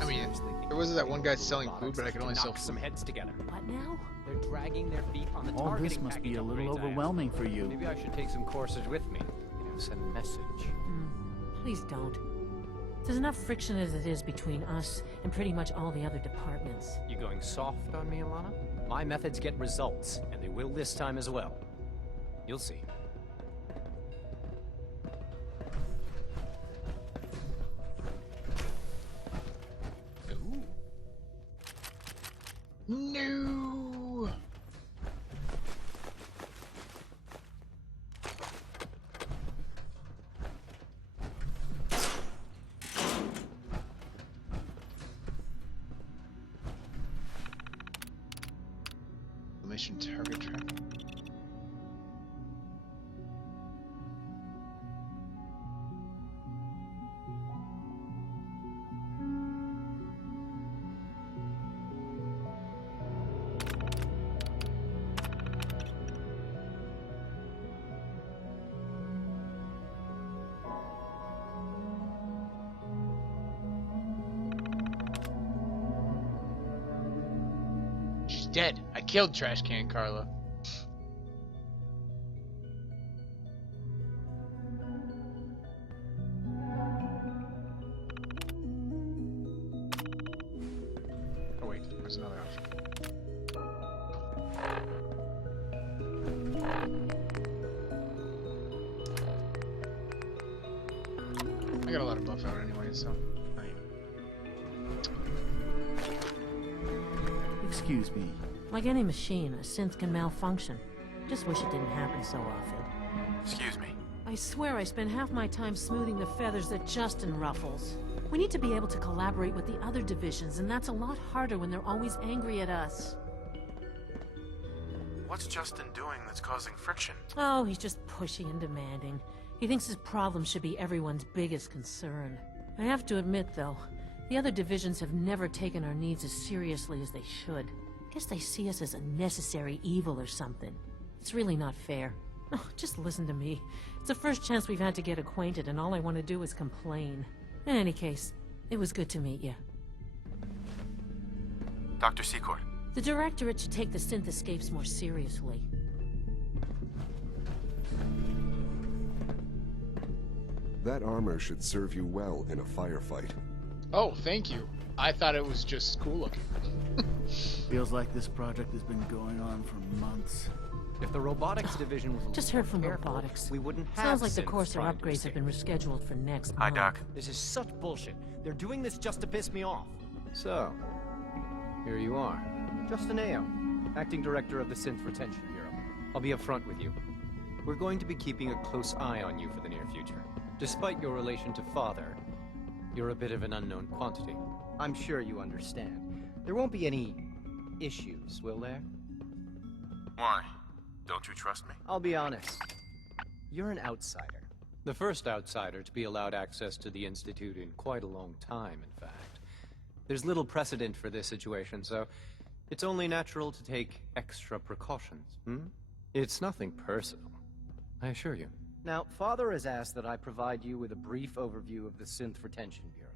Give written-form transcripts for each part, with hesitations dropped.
I mean, seriously think there was that one guy selling robotics food, but I could can only knock sell some food. heads together. What now? They're dragging their feet on the All targeting this must be package a little upgrades I asked overwhelming for you. Maybe I should take some courses with me. You know, send a message. Please don't. There's enough friction as it is between us and pretty much all the other departments. You going soft on me, Alana? My methods get results, and they will this time as well. You'll see. Ooh. No. Mission target tracking. She's dead. I killed Trash Can Carla. Oh wait, there's another option. I got a lot of buff out anyway, so. Excuse me. Like any machine, a synth can malfunction. Just wish it didn't happen so often. Excuse me. I swear I spend half my time smoothing the feathers that Justin ruffles. We need to be able to collaborate with the other divisions, and that's a lot harder when they're always angry at us. What's Justin doing that's causing friction? Oh, he's just pushy and demanding. He thinks his problem should be everyone's biggest concern. I have to admit, though, the other divisions have never taken our needs as seriously as they should. Guess they see us as a necessary evil or something. It's really not fair. Oh, just listen to me. It's the first chance we've had to get acquainted, and all I want to do is complain. In any case, it was good to meet you. Dr. Secord. The Directorate should take the synth escapes more seriously. That armor should serve you well in a firefight. Oh, thank you. I thought it was just cool looking. Feels like this project has been going on for months. If the robotics division was a Just little heard from more careful, robotics. we wouldn't have Sounds like the synths Courser trying to upgrades have been escape. rescheduled for next Hi, month. Doc. This is such bullshit. They're doing this just to piss me off. So, here you are. Justin A.O., Acting Director of the Synth Retention Bureau. I'll be upfront with you. We're going to be keeping a close eye on you for the near future. Despite your relation to Father, you're a bit of an unknown quantity. I'm sure you understand. There won't be any issues, will there? Why? Don't you trust me? I'll be honest. You're an outsider. The first outsider to be allowed access to the Institute in quite a long time, in fact. There's little precedent for this situation, so it's only natural to take extra precautions, It's nothing personal, I assure you. Now, Father has asked that I provide you with a brief overview of the Synth Retention Bureau.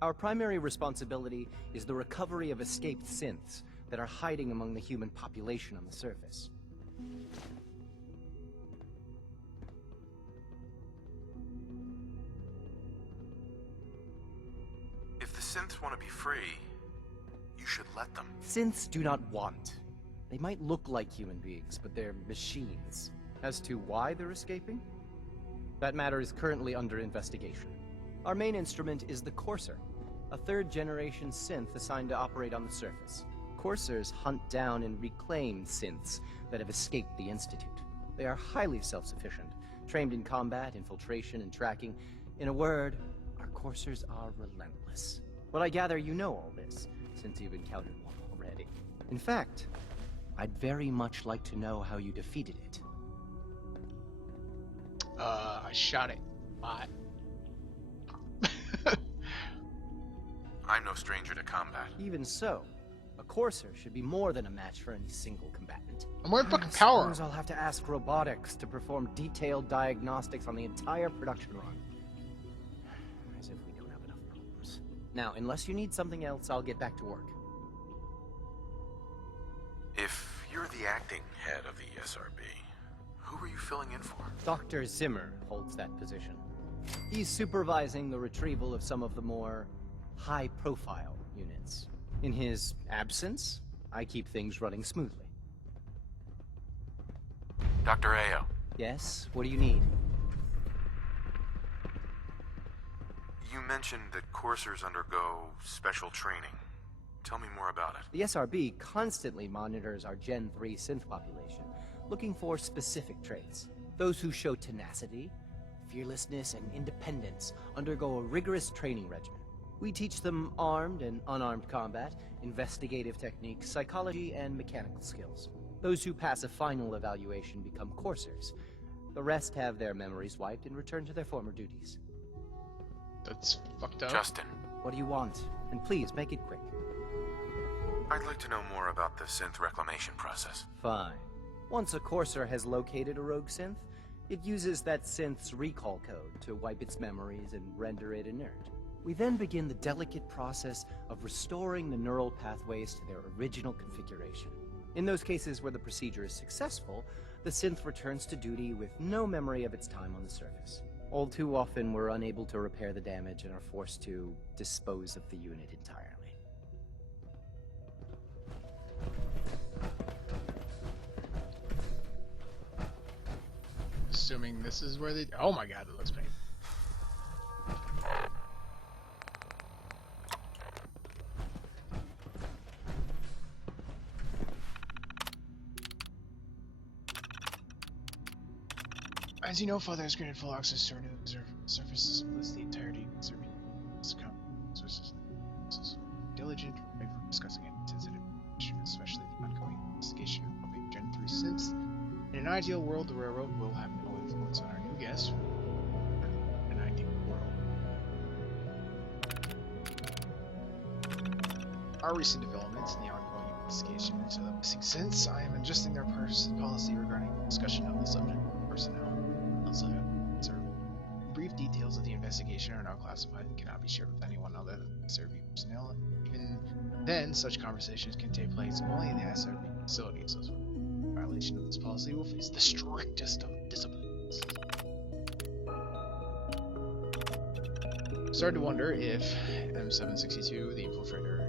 Our primary responsibility is the recovery of escaped synths that are hiding among the human population on the surface. If the synths want to be free, you should let them. Synths do not want. They might look like human beings, but they're machines. As to why they're escaping? That matter is currently under investigation. Our main instrument is the Courser, a third-generation synth assigned to operate on the surface. Coursers hunt down and reclaim synths that have escaped the Institute. They are highly self-sufficient, trained in combat, infiltration, and tracking. In a word, our Coursers are relentless. But I gather you know all this, since you've encountered one already. In fact, I'd very much like to know how you defeated it. I shot it. Bot. I'm no stranger to combat. Even so, a Courser should be more than a match for any single combatant. I'm wearing fucking I power. suppose I'll have to ask robotics to perform detailed diagnostics on the entire production run. As if we don't have enough problems. Now, unless you need something else, I'll get back to work. If you're the acting head of the SRB, who are you filling in for? Dr. Zimmer holds that position. He's supervising the retrieval of some of the more high-profile units. In his absence, I keep things running smoothly. Dr. A.O. Yes? What do you need? You mentioned that coursers undergo special training. Tell me more about it. The SRB constantly monitors our Gen 3 synth population, looking for specific traits. Those who show tenacity, fearlessness, and independence undergo a rigorous training regimen. We teach them armed and unarmed combat, investigative techniques, psychology, and mechanical skills. Those who pass a final evaluation become coursers. The rest have their memories wiped and return to their former duties. That's fucked up. Justin, What do you want? And please, make it quick. I'd like to know more about the synth reclamation process. Fine. Once a courser has located a rogue synth, it uses that synth's recall code to wipe its memories and render it inert. We then begin the delicate process of restoring the neural pathways to their original configuration. In those cases where the procedure is successful, the synth returns to duty with no memory of its time on the surface. All too often, we're unable to repair the damage and are forced to dispose of the unit entirely. Assuming this is where they... Oh my god, it looks painful. As you know, Father has granted full access to our new surfaces and lists the entirety of the sources. Diligent for discussing any sensitive issue, especially the ongoing investigation of a Gen 3 synth. In an ideal world, the railroad will have no influence on our new guests. An ideal world. Our recent developments in the ongoing investigation into the missing synths, I am adjusting their policy regarding discussion of the subject personnel. Brief details of the investigation are now classified and cannot be shared with anyone other than the SRB personnel. Even then, such conversations can take place only in the SRB facilities. Violation of this policy will face the strictest of disciplines. Started to wonder if M762, the Infiltrator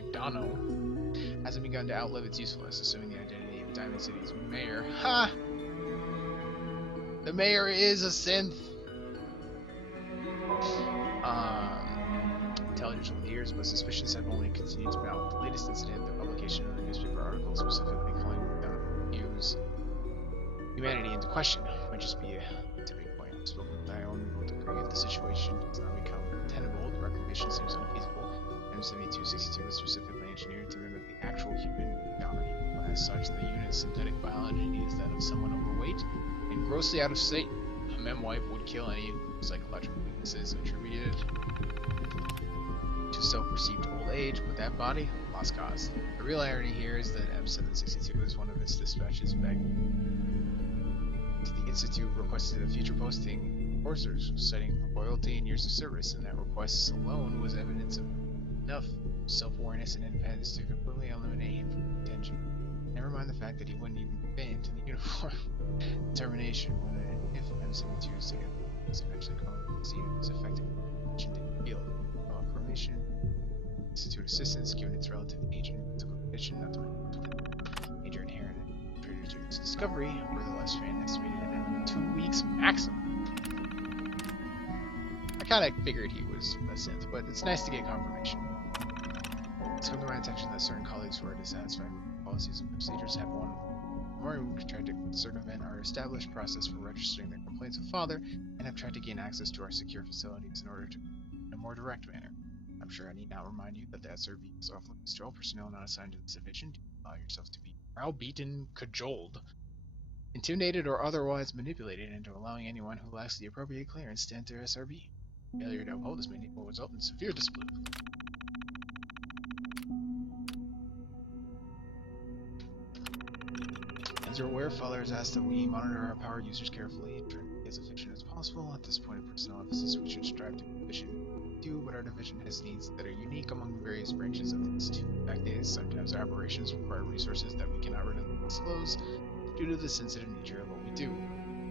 McDonough, hasn't begun to outlive its usefulness, assuming the identity of Diamond City's mayor. Ha! The mayor is a synth! Intelligence over the years, but suspicions have only continued to mount. The latest incident, the publication of a newspaper article specifically calling them use humanity into question, might just be a tipping point. I spoke with Dione will agree if the situation does not become tenable, the reclamation seems unfeasible. M7262 is specifically engineered to mimic the actual human economy. As such, the unit's synthetic biology is that of someone overweight and grossly out of state. A memwipe would kill any psychological weaknesses attributed to self-perceived old age, but that body, lost cause. The real irony here is that M762 is one of its dispatches back to the Institute requested a future posting coursers, citing loyalty and years of service, and that request alone was evidence of enough self-awareness and independence to completely eliminate him from detention. Never mind the fact that he wouldn't even fit into the uniform. Determination whether if M72 is eventually going to see it is effective in the field. Formation, Institute assistance, given its relative age and physical condition, not to major inherent trader to its discovery, were the last fan estimated at 2 weeks maximum. I kinda figured he was a synth, but it's nice to get confirmation. It's come to my attention that certain colleagues who are dissatisfied with policies and procedures have one or tried to circumvent our established process for registering their complaints with Father, and have tried to gain access to our secure facilities in order to in a more direct manner. I'm sure I need not remind you that the SRB is off-limits to all personnel not assigned to this division. Do allow yourself to be browbeaten, cajoled, intimidated, or otherwise manipulated into allowing anyone who lacks the appropriate clearance to enter SRB. Failure to uphold this mandate will result in severe discipline. As you're aware, Father has asked that we monitor our power users carefully and try to be as efficient as possible. At this point of personnel emphasis, we should strive to be efficient. Do whatever our division has needs that are unique among various branches of the Institute. The fact is, sometimes our operations require resources that we cannot readily disclose due to the sensitive nature of what we do.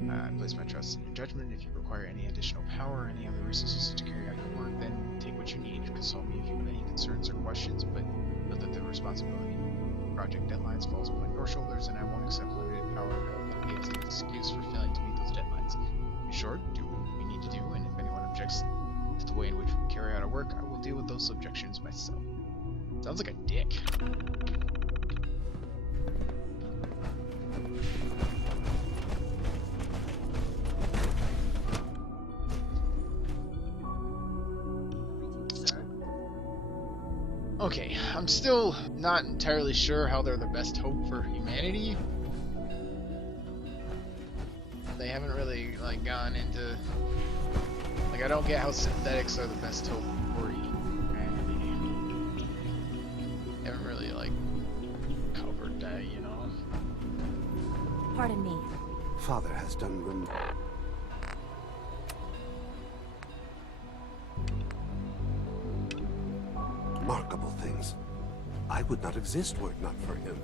I place my trust in your judgment. If you require any additional power or any other resources to carry out your work, then take what you need. Consult me if you have any concerns or questions, but know that the responsibility of project deadlines falls upon your shoulders, and I won't accept limited power availability as an excuse for failing to meet those deadlines. In short, do what we need to do, and if anyone objects to the way in which we carry out our work, I will deal with those objections myself. Sounds like a dick. Okay, I'm still not entirely sure how they're the best hope for humanity. They haven't really, like, gone into... Like, I don't get how synthetics are the best hope for humanity. They haven't really, like, covered that, you know? Pardon me. Father has done remarkable things. I would not exist were it not for him.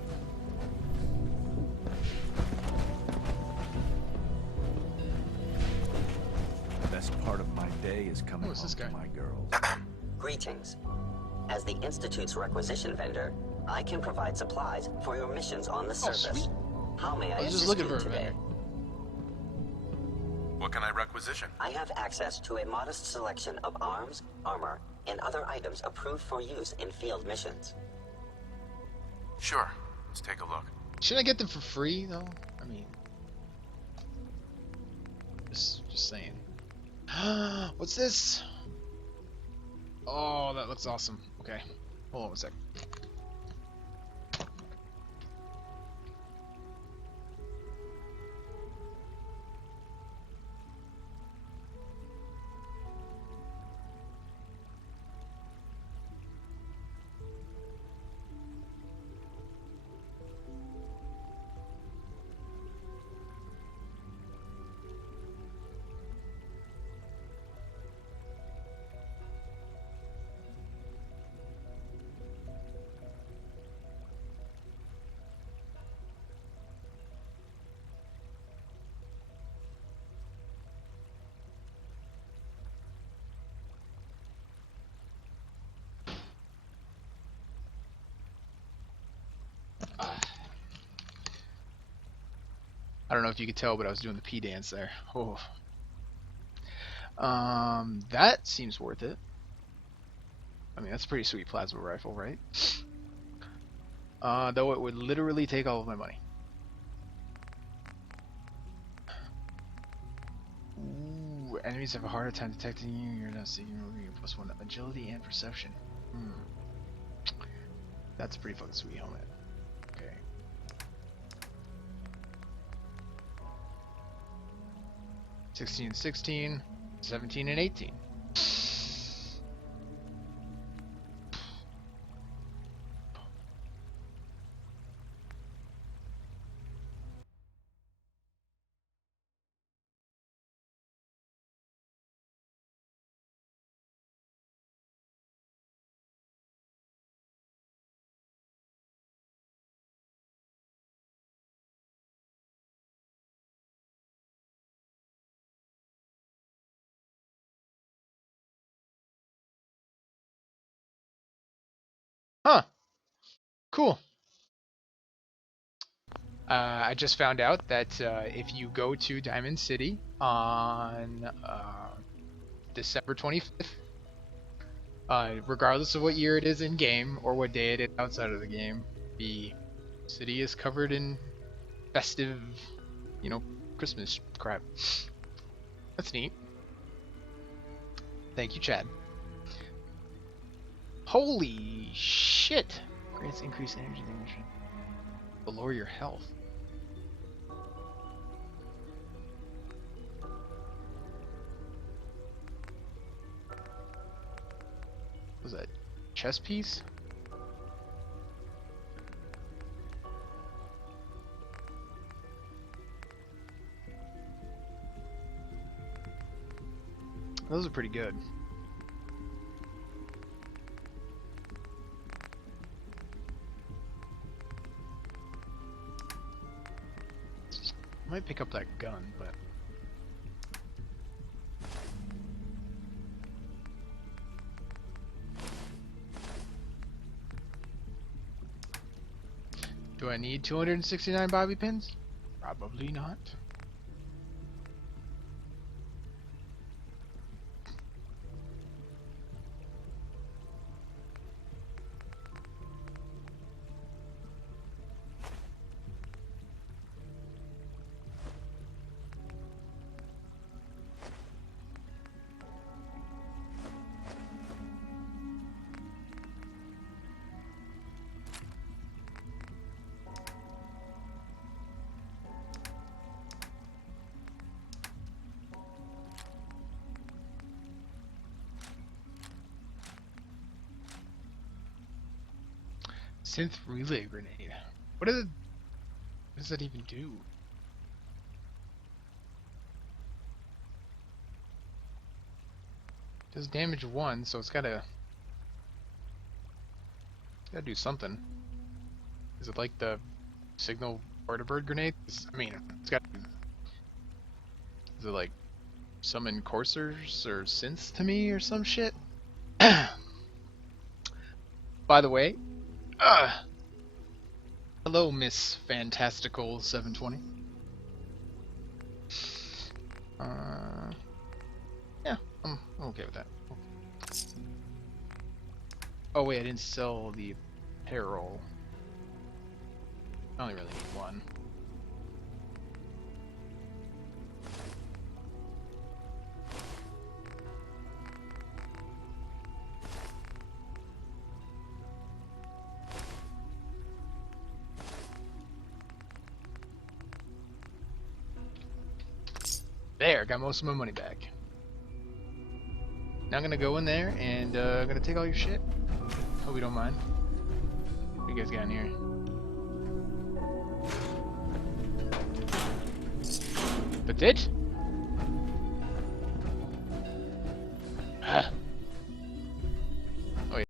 The best part of my day is coming Who is this home guy? to my girls. Greetings. As the Institute's requisition vendor, I can provide supplies for your missions on the surface. Sweet. How may I I was just assist looking you for a today? vendor. What can I requisition? I have access to a modest selection of arms, armor, and other items approved for use in field missions. Sure. Let's take a look. Should I get them for free, though? I mean... Just saying. What's this? Oh, that looks awesome. Okay. Hold on one sec. I don't know if you could tell, but I was doing the P dance there. Oh. That seems worth it. I mean, that's a pretty sweet plasma rifle, right? Though it would literally take all of my money. Ooh, enemies have a harder time detecting you. You're not seeing your +1 agility and perception. That's a pretty fucking sweet helmet. Okay. (16 and 16, 17 and 18. Huh. Cool. I just found out that if you go to Diamond City on December 25th, regardless of what year it is in game or what day it is outside of the game, the city is covered in festive, you know, Christmas crap. That's neat. Thank you, Chad. Holy shit! Grants increased energy damage. But lower your health. What was that? Chess piece? Those are pretty good. I might pick up that gun, but... Do I need 269 bobby pins? Probably not. Synth relay grenade. What does that even do? Does damage 1, so it's gotta do something. Is it like the signal bird grenade? I mean, it's got. Is it like summon coursers or synths to me or some shit? By the way, hello, Miss Fantastical 720. Yeah, I'm okay with that. Oh wait, I didn't sell the apparel. I only really need one. There, got most of my money back. Now I'm gonna go in there and I'm gonna take all your shit. Hope you don't mind. What do you guys got in here? That's it?